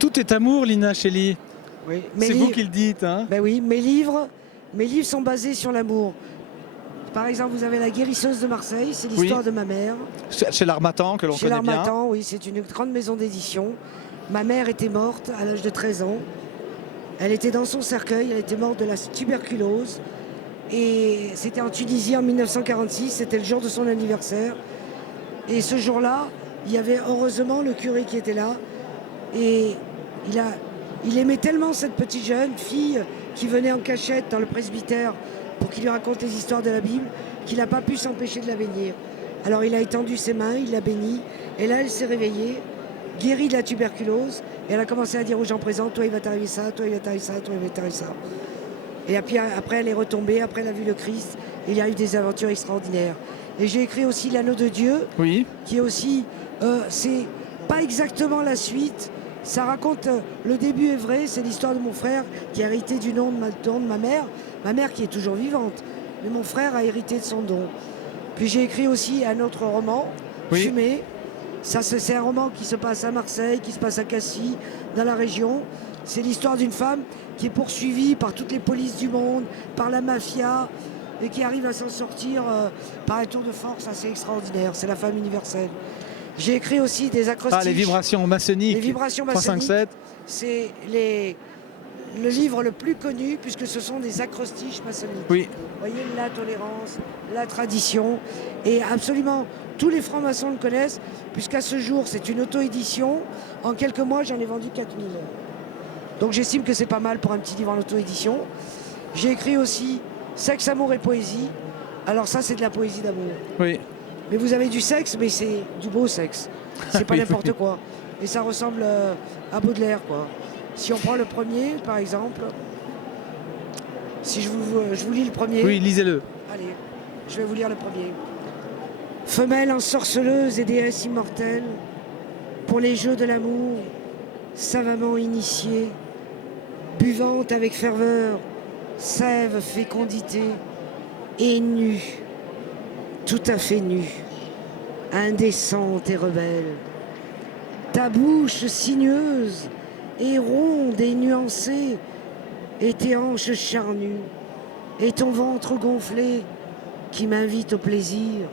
Tout est amour, Lina Shelley. Oui. C'est vous qui le dites, hein? Ben oui, mes livres sont basés sur l'amour. Par exemple, vous avez La guérisseuse de Marseille, c'est l'histoire de ma mère. Chez l'Harmattan, que l'on connaît bien. Chez l'Harmattan, oui, c'est une grande maison d'édition. Ma mère était morte à l'âge de 13 ans. Elle était dans son cercueil, elle était morte de la tuberculose. Et c'était en Tunisie en 1946, c'était le jour de son anniversaire. Et ce jour-là, il y avait heureusement le curé qui était là. Et il aimait tellement cette petite jeune fille qui venait en cachette dans le presbytère pour qu'il lui raconte les histoires de la Bible, qu'il n'a pas pu s'empêcher de la bénir. Alors il a étendu ses mains, il l'a bénie, et là elle s'est réveillée, guérie de la tuberculose, et elle a commencé à dire aux gens présents, toi il va t'arriver ça, toi il va t'arriver ça, toi il va t'arriver ça. Et puis après elle est retombée, après elle a vu le Christ, et il y a eu des aventures extraordinaires. Et j'ai écrit aussi L'Anneau de Dieu, oui, qui est aussi, c'est pas exactement la suite. Ça raconte, le début est vrai, c'est l'histoire de mon frère qui a hérité du nom de ma mère qui est toujours vivante, mais mon frère a hérité de son don. Puis j'ai écrit aussi un autre roman, oui. Fumée. Ça, c'est un roman qui se passe à Marseille, qui se passe à Cassis, dans la région. C'est l'histoire d'une femme qui est poursuivie par toutes les polices du monde, par la mafia, et qui arrive à s'en sortir par un tour de force assez extraordinaire. C'est la femme universelle. J'ai écrit aussi des acrostiches. Ah, les vibrations maçonniques. Les vibrations maçonniques. 357. C'est le livre le plus connu puisque ce sont des acrostiches maçonniques. Oui. Vous voyez, la tolérance, la tradition. Et absolument tous les francs-maçons le connaissent puisqu'à ce jour, c'est une auto-édition. En quelques mois, j'en ai vendu 4000. Donc j'estime que c'est pas mal pour un petit livre en auto-édition. J'ai écrit aussi Sexe, amour et poésie. Alors ça, c'est de la poésie d'amour. Oui. Mais vous avez du sexe, mais c'est du beau sexe. C'est pas Oui, n'importe oui. quoi. Et ça ressemble à Baudelaire, quoi. Si on prend le premier, par exemple, si je vous lis le premier. Oui, lisez-le. Allez, je vais vous lire le premier. Femelle ensorceleuse et déesse immortelle, pour les jeux de l'amour, savamment initiée, buvante avec ferveur, sève, fécondité, et nue, tout à fait nue, indécente et rebelle. Ta bouche sinueuse et ronde et nuancée, et tes hanches charnues, et ton ventre gonflé qui m'invite au plaisir,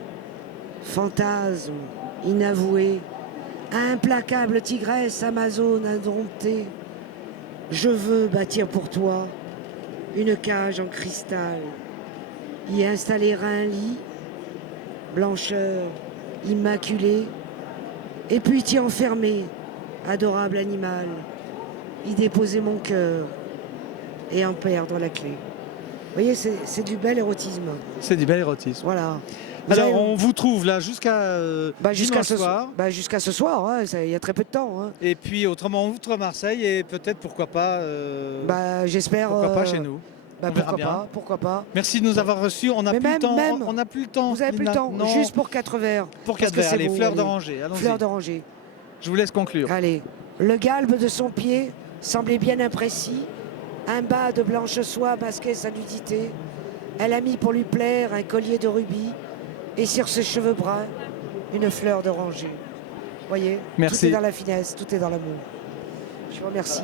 fantasme inavoué, implacable tigresse amazone indomptée, je veux bâtir pour toi une cage en cristal, y installer un lit, blancheur immaculée, et puis t'y enfermer, adorable animal, y déposer mon cœur et en perdre la clé. Vous voyez, c'est du bel érotisme. C'est du bel érotisme. Voilà. Alors, on vous trouve là jusqu'à jusqu'à dimanche soir. Jusqu'à ce soir, hein, il y a très peu de temps. Hein. Et puis, autrement, on vous trouve à Marseille et peut-être, pourquoi pas... j'espère... Pourquoi pas chez nous. On verra bien. Pourquoi pas. Merci de nous avoir reçus. On n'a plus le temps. On n'a plus le temps. Vous avez plus le temps. Non. Juste pour 4 vers. Pour 4 vers. Allez, fleurs d'oranger. Fleurs d'oranger. Je vous laisse conclure. Allez. Le galbe de son pied semblait bien imprécis. Un bas de blanche soie masquait sa nudité. Elle a mis pour lui plaire un collier de rubis. Et sur ses cheveux bruns, une fleur d'oranger. Voyez. Merci. Tout est dans la finesse, tout est dans l'amour. Je vous remercie.